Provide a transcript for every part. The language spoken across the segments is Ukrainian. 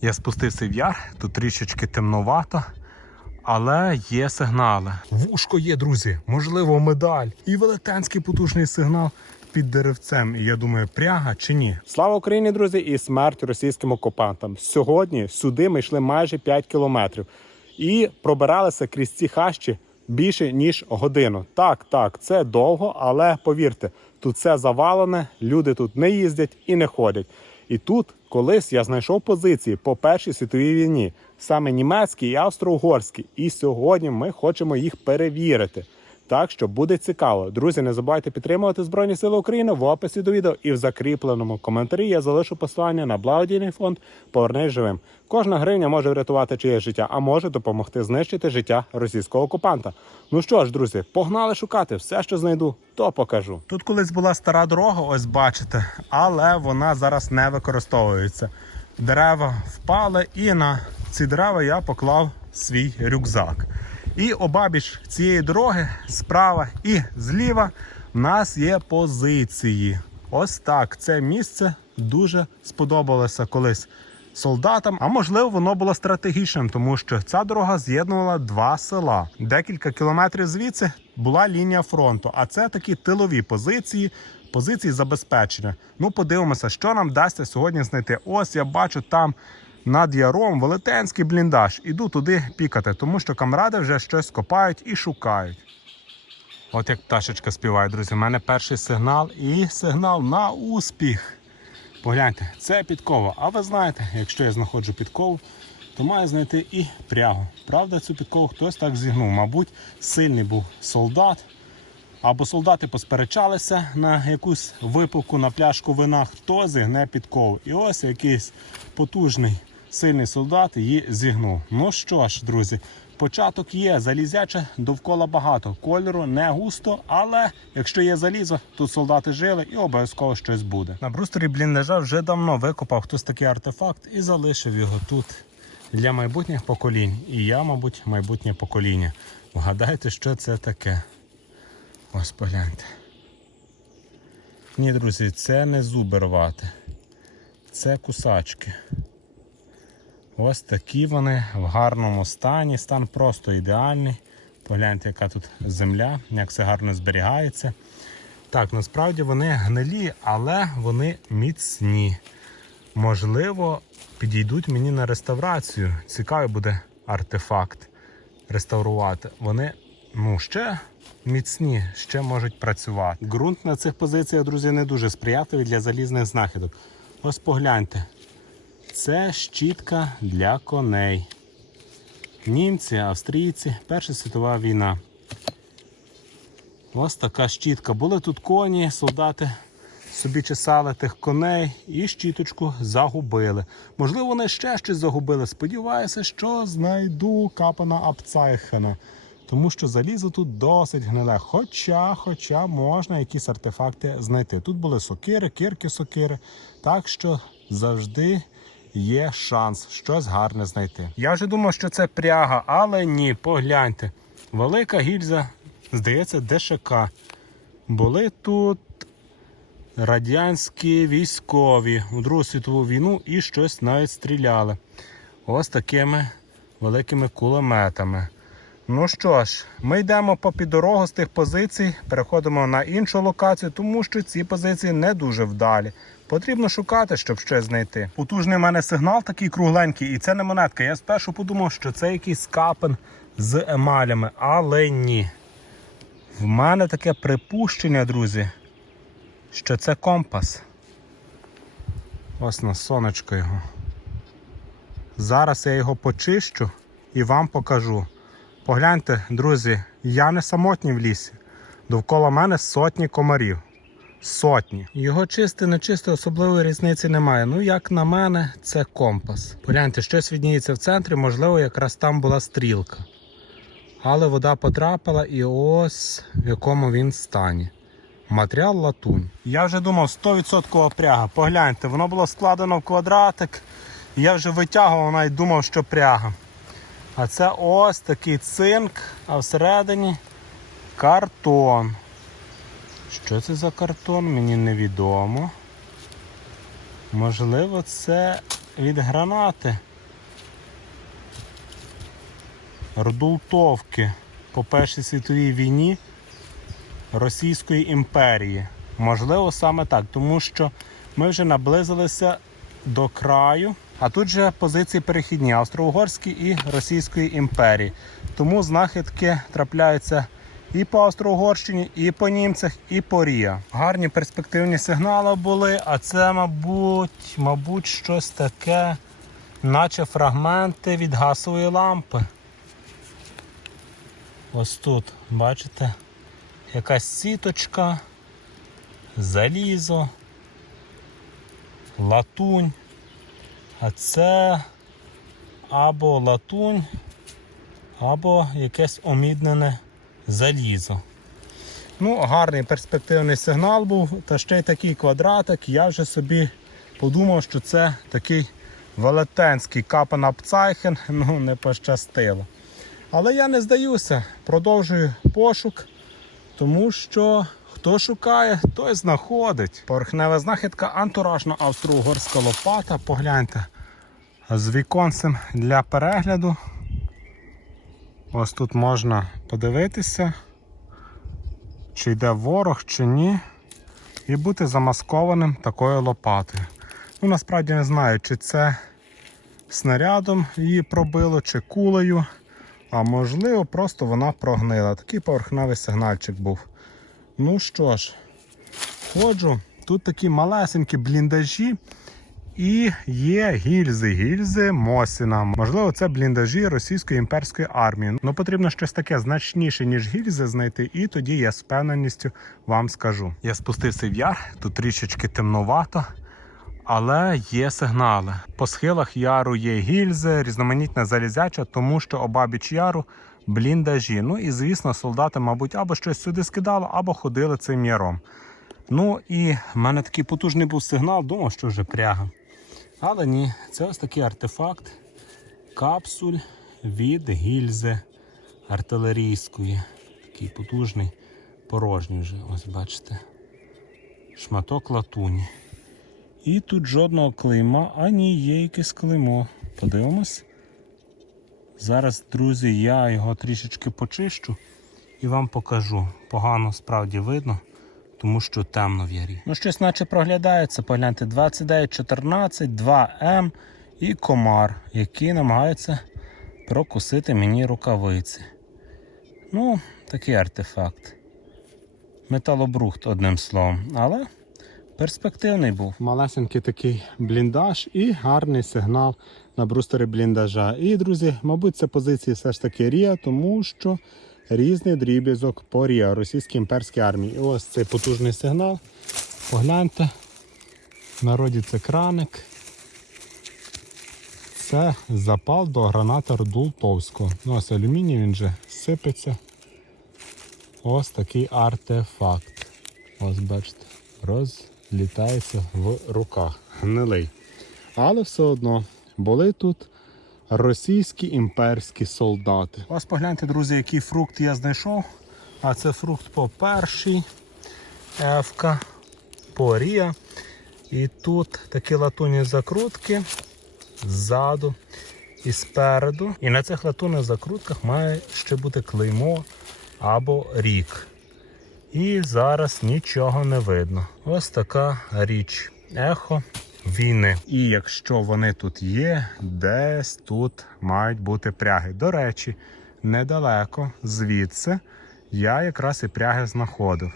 Я спустився в яр, тут трішечки темновато, але є сигнали. Вушко є, друзі, можливо, медаль і велетенський потужний сигнал під деревцем. І я думаю, пряга чи ні. Слава Україні, друзі, і смерть російським окупантам. Сьогодні сюди ми йшли майже 5 кілометрів і пробиралися крізь ці хащі більше ніж годину. Так, так, це довго, але повірте, тут все завалене, люди тут не їздять і не ходять. І тут колись я знайшов позиції по першій світовій війні, саме німецькі і австро-угорські. І сьогодні ми хочемо їх перевірити. Так що буде цікаво. Друзі, не забувайте підтримувати Збройні Сили України в описі до відео і в закріпленому коментарі я залишу посилання на благодійний фонд Повернись живим. Кожна гривня може врятувати чиє життя, а може допомогти знищити життя російського окупанта. Ну що ж, друзі, погнали шукати все, що знайду, то покажу. Тут колись була стара дорога, ось бачите, але вона зараз не використовується. Дерева впали, і на ці дерева я поклав свій рюкзак. І обабіч цієї дороги справа і зліва в нас є позиції. Ось так. Це місце дуже сподобалося колись солдатам. А можливо, воно було стратегічним, тому що ця дорога з'єднувала два села. Декілька кілометрів звідси була лінія фронту. А це такі тилові позиції. Позиції забезпечення. Ну, подивимося, що нам вдасться сьогодні знайти. Ось я бачу там над яром велетенський бліндаж. Іду туди пікати, тому що камради вже щось копають і шукають. От як пташечка співає, друзі. У мене перший сигнал і сигнал на успіх. Погляньте, це підкова. А ви знаєте, якщо я знаходжу підкову, то маю знайти і прягу. Правда, цю підкову хтось так зігнув. Мабуть, сильний був солдат. Або солдати посперечалися на якусь випивку на пляшку вина, хто зігне підкову. І ось якийсь потужний сильний солдат її зігнув. Ну що ж, друзі, початок є, залізяче довкола багато. Кольору не густо, але якщо є залізо, тут солдати жили і обов'язково щось буде. На брустері бліндажа вже давно викопав хтось такий артефакт і залишив його тут для майбутніх поколінь. І я, мабуть, майбутнє покоління. Вгадайте, що це таке. Ось погляньте. Ні, друзі, це не зуби рвати. Це кусачки. Ось такі вони в гарному стані. Стан просто ідеальний. Погляньте, яка тут земля, як все гарно зберігається. Так, насправді вони гнилі, але вони міцні. Можливо, підійдуть мені на реставрацію. Цікавий буде артефакт реставрувати. Вони ну, ще міцні, ще можуть працювати. Ґрунт на цих позиціях, друзі, не дуже сприятливий для залізних знахідок. Ось погляньте. Це щітка для коней. Німці, австрійці, Перша світова війна. Ось така щітка. Були тут коні, солдати собі чесали тих коней і щіточку загубили. Можливо, вони ще щось загубили. Сподіваюся, що знайду капана Апцайхена. Тому що залізо тут досить гниле. Хоча, хоча можна якісь артефакти знайти. Тут були сокири, кирки сокири. Так що завжди є шанс щось гарне знайти. Я вже думав, що це пряга, але ні, погляньте. Велика гільза, здається, ДШК. Були тут радянські військові у Другу світову війну і щось навіть стріляли. Ось такими великими кулеметами. Ну що ж, ми йдемо по дорогу з тих позицій, переходимо на іншу локацію, тому що ці позиції не дуже вдалі. Потрібно шукати, щоб щось знайти. Потужний в мене сигнал такий кругленький, і це не монетка. Я спершу подумав, що це якийсь капен з емалями, але ні. В мене таке припущення, друзі, що це компас. Ось на сонечко його. Зараз я його почищу і вам покажу. Погляньте, друзі, я не самотній в лісі. Довкола мене сотні комарів. Сотні. Його чисте, не чисте, особливої різниці немає. Ну, як на мене, це компас. Погляньте, щось відніється в центрі, можливо, якраз там була стрілка. Але вода потрапила і ось в якому він стані. Матеріал латунь. Я вже думав 100% пряга. Погляньте, воно було складено в квадратик. Я вже витягував, навіть думав, що пряга. А це ось такий цинк, а всередині картон. Що це за картон, мені невідомо. Можливо, це від гранати. Рдултовки по Першій світовій війні Російської імперії. Можливо, саме так, тому що ми вже наблизилися до краю, а тут же позиції перехідні Австро-Угорській і Російської імперії. Тому знахідки трапляються і по Австро-Угорщині, і по німцях, і по Рія. Гарні перспективні сигнали були, а це, мабуть, мабуть, щось таке, наче фрагменти від газової лампи. Ось тут, бачите, якась сіточка, залізо, латунь. А це або латунь, або якесь оміднене залізо. Ну, гарний перспективний сигнал був, та ще й такий квадратик. Я вже собі подумав, що це такий велетенський капанапцайхен, ну не пощастило. Але я не здаюся, продовжую пошук, тому що хто шукає, той знаходить. Поверхнева знахідка антуражна австро-угорська лопата. Погляньте з віконцем для перегляду. Ось тут можна подивитися, чи йде ворог, чи ні, і бути замаскованим такою лопатою. Ну, насправді не знаю, чи це снарядом її пробило, чи кулею. А можливо, просто вона прогнила. Такий поверхневий сигнальчик був. Ну що ж, ходжу. Тут такі малесенькі бліндажі. І є гільзи, гільзи Мосіна. Можливо, це бліндажі російської імперської армії. Ну потрібно щось таке значніше, ніж гільзи знайти, і тоді я з впевненістю вам скажу. Я спустився в яр, тут трішечки темновато. Але є сигнали. По схилах яру є гільзи, різноманітна залізяча, тому що обабіч яру бліндажі. Ну і звісно, солдати, мабуть, або щось сюди скидали, або ходили цим яром. Ну і в мене такий потужний був сигнал, думав, що вже пряга. Але ні, це ось такий артефакт капсуль від гільзи артилерійської. Такий потужний, порожній вже, ось бачите. Шматок латуні. І тут жодного клейма, а ні, є якесь клеймо. Подивимось. Зараз, друзі, я його трішечки почищу і вам покажу. Погано справді видно, тому що темно в ярі. Ну, щось наче проглядається, погляньте, 2914, 2М і комар, який намагається прокусити мені рукавиці. Ну, такий артефакт. Металобрухт, одним словом. Але перспективний був. Малесенький такий бліндаж і гарний сигнал на брустері бліндажа. І, друзі, мабуть, це позиції все ж таки Рія, тому що різний дріб'язок по Рія, російській імперській армії. І ось цей потужний сигнал. Погляньте. В народі це краник. Це запал до граната Рдултовського. Ну, ось алюміній він же сипеться. Ось такий артефакт. Ось бачите, розлітається в руках. Гнилий. Але все одно були тут російські імперські солдати. Ось погляньте, друзі, який фрукт я знайшов. А це фрукт по першій, Ефка, по Рія. І тут такі латунні закрутки ззаду і спереду. І на цих латунних закрутках має ще бути клеймо або рік. І зараз нічого не видно. Ось така річ. Ехо війни. І якщо вони тут є, десь тут мають бути пряги. До речі, недалеко звідси я якраз і пряги знаходив.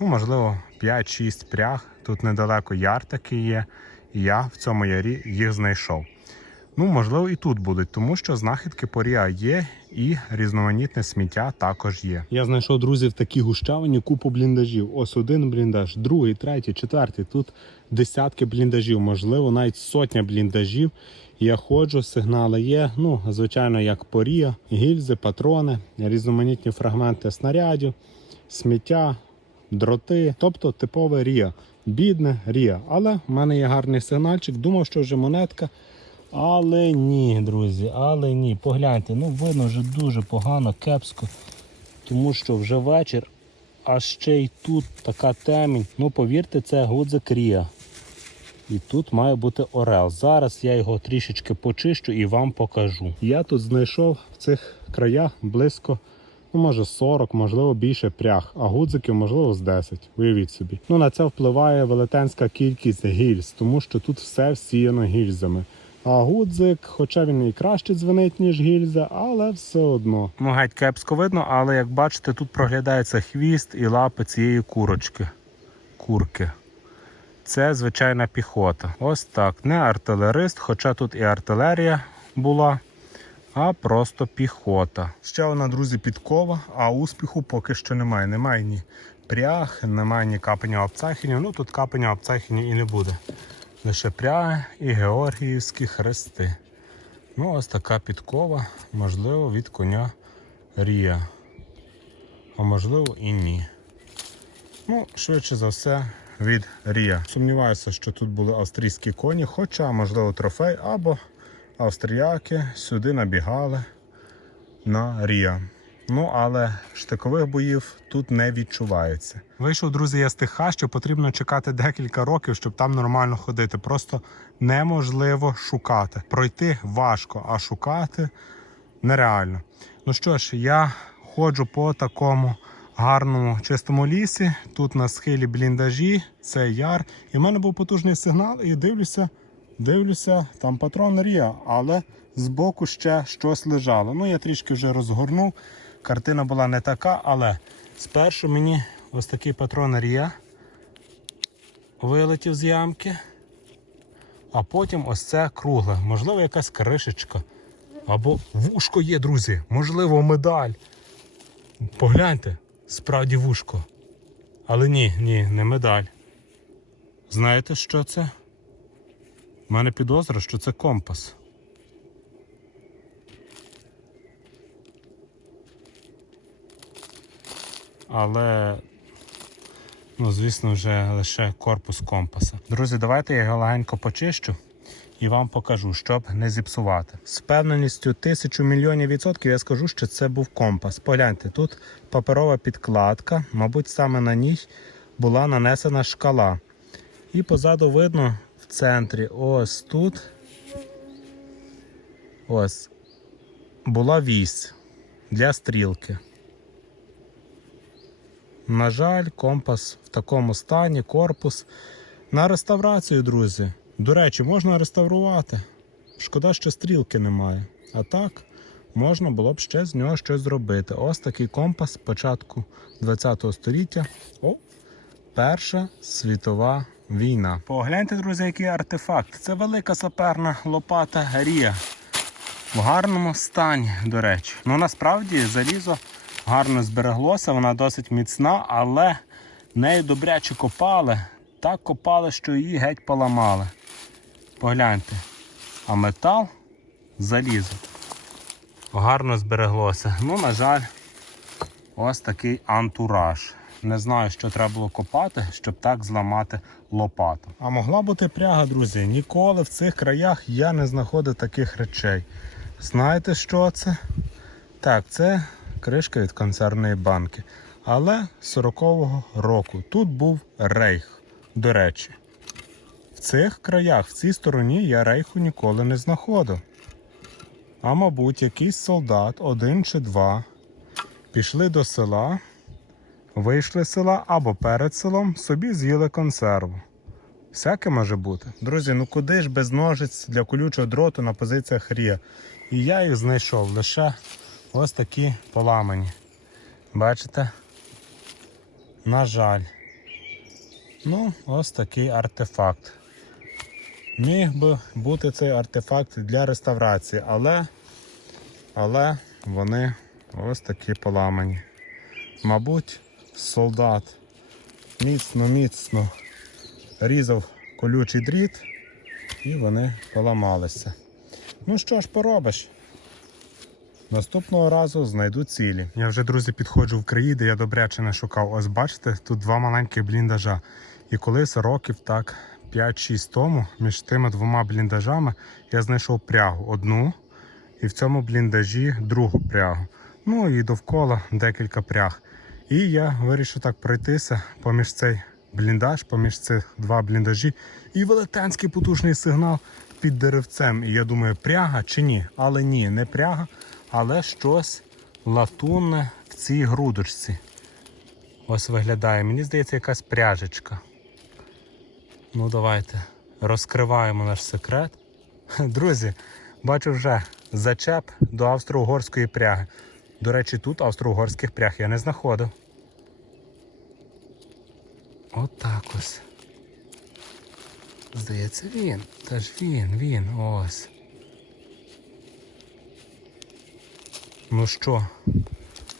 Ну, можливо, 5-6 пряг. Тут недалеко яр такий є. І я в цьому ярі їх знайшов. Ну, можливо, і тут будуть, тому що знахідки порія є і різноманітне сміття також є. Я знайшов друзі в такій гущавині купу бліндажів. Ось один бліндаж, другий, третій, четвертий. Тут десятки бліндажів, можливо, навіть сотня бліндажів. Я ходжу, сигнали є. Ну, звичайно, як порія, гільзи, патрони, різноманітні фрагменти снарядів, сміття, дроти, тобто типове рія. Бідне рія. Але в мене є гарний сигнальчик. Думав, що вже монетка. Але ні, друзі, але ні. Погляньте, ну видно вже дуже погано, кепсько. Тому що вже вечір, а ще й тут така темінь. Ну, повірте, це гудзик Рія. І тут має бути орел. Зараз я його трішечки почищу і вам покажу. Я тут знайшов в цих краях близько, ну може 40, можливо більше пряг, а гудзиків, можливо, з 10. Уявіть собі. Ну на це впливає велетенська кількість гільз, тому що тут все всіяно гільзами. А гудзик, хоча він і краще дзвенить, ніж гільза, але все одно. Ну, геть кепсько видно, але як бачите, тут проглядається хвіст і лапи цієї курочки. Курки. Це звичайна піхота. Ось так. Не артилерист, хоча тут і артилерія була, а просто піхота. Ще одна, друзі, підкова, а успіху поки що немає. Немає ні пряг, немає ні капання обцахінів. Ну тут капання обцахінів і не буде. Лише і георгіївські хрести. Ну, ось така підкова, можливо, від коня Рія. А можливо і ні. Ну, швидше за все, від Рія. Сумніваюся, що тут були австрійські коні, хоча, можливо, трофей або австріяки сюди набігали на Рія. Ну, але штикових боїв тут не відчувається. Вийшов, друзі, я з тих хат, що потрібно чекати декілька років, щоб там нормально ходити. Просто неможливо шукати. Пройти важко, а шукати нереально. Ну що ж, я ходжу по такому гарному чистому лісі. Тут на схилі бліндажі, це яр. І в мене був потужний сигнал, і дивлюся, дивлюся, там патрон Рія, але збоку ще щось лежало. Ну, я трішки вже розгорнув. Картина була не така, але спершу мені ось такий патрон Рія вилетів з ямки. А потім ось це кругле, можливо, якась кришечка. Або вушко є, друзі, можливо, медаль. Погляньте, справді вушко. Але ні, ні, не медаль. Знаєте, що це? У мене підозра, що це компас. Але, ну, звісно, вже лише корпус компаса. Друзі, давайте я його легенько почищу і вам покажу, щоб не зіпсувати. З певненістю тисячу мільйонів відсотків я скажу, що це був компас. Погляньте, тут паперова підкладка, мабуть, саме на ній була нанесена шкала. І позаду видно в центрі, ось тут. Ось була вісь для стрілки. На жаль, компас в такому стані, корпус. На реставрацію, друзі. До речі, можна реставрувати. Шкода, що стрілки немає. А так, можна було б ще з нього щось зробити. Ось такий компас початку ХХ століття. О, Перша світова війна. Погляньте, друзі, який артефакт. Це велика саперна лопата Рія. В гарному стані, до речі. Ну насправді залізо гарно збереглося, вона досить міцна, але нею добряче копали. Так копали, що її геть поламали. Погляньте. А метал залізо. Гарно збереглося. Ну, на жаль, ось такий антураж. Не знаю, що треба було копати, щоб так зламати лопату. А могла бути пряга, друзі. Ніколи в цих краях я не знаходив таких речей. Знаєте, що це? Так, це кришка від концерної банки. Але 40-го року тут був рейх. До речі, в цих краях, в цій стороні я рейху ніколи не знаходив. А мабуть, якийсь солдат, один чи два, пішли до села, вийшли з села або перед селом, собі з'їли консерву. Всяке може бути. Друзі, ну куди ж без ножиць для колючого дроту на позиціях рія? І я їх знайшов лише ось такі поламані. Бачите? На жаль. Ну, ось такий артефакт. Міг би бути цей артефакт для реставрації, але, але вони ось такі поламані. Мабуть, солдат міцно-міцно різав колючий дріт і вони поламалися. Ну що ж поробиш? Наступного разу знайду цілі. Я вже, друзі, підходжу в краї, де я добряче не шукав. Ось бачите, тут два маленькі бліндажа. І колись років так 5-6 тому між тими двома бліндажами я знайшов прягу одну, і в цьому бліндажі другу прягу. Ну і довкола декілька пряг. І я вирішив так пройтися поміж цей бліндаж поміж цих два бліндажі і велетенський потужний сигнал під деревцем. І я думаю, пряга чи ні? Але ні, не пряга, але щось латунне в цій грудочці. Ось виглядає. Мені здається, якась пряжечка. Ну, давайте розкриваємо наш секрет. Друзі, бачу вже зачеп до австро-угорської пряги. До речі, тут австро-угорських пряг я не знаходив. От так ось. Здається, він. Та ж він, він, ось. Ну що,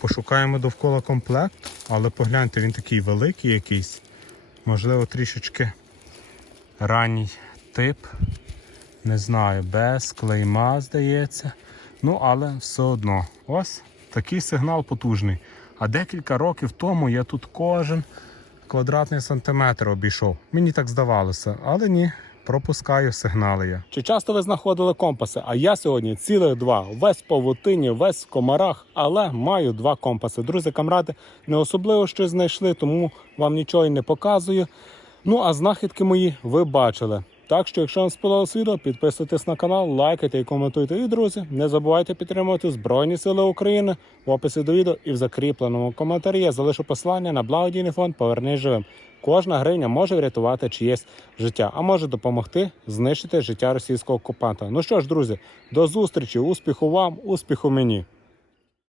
пошукаємо довкола комплект, але погляньте, він такий великий якийсь. Можливо, трішечки ранній тип. Не знаю, без клейма, здається. Ну, але все одно. Ось такий сигнал потужний. А декілька років тому я тут кожен квадратний сантиметр обійшов. Мені так здавалося, але ні. Пропускаю сигнали я. Чи часто ви знаходили компаси? А я сьогодні цілих два. Весь в павутині, весь в комарах, але маю два компаси. Друзі, камради не особливо щось знайшли, тому вам нічого і не показую. Ну а знахідки мої ви бачили. Так що, якщо вам сподобалось відео, підписуйтесь на канал, лайкайте і коментуйте. І друзі, не забувайте підтримувати Збройні Сили України в описі до відео і в закріпленому коментарі я залишу посилання на благодійний фонд Повернись живим. Кожна гривня може врятувати чиєсь життя, а може допомогти знищити життя російського окупанта. Ну що ж, друзі, до зустрічі, успіху вам, успіху мені.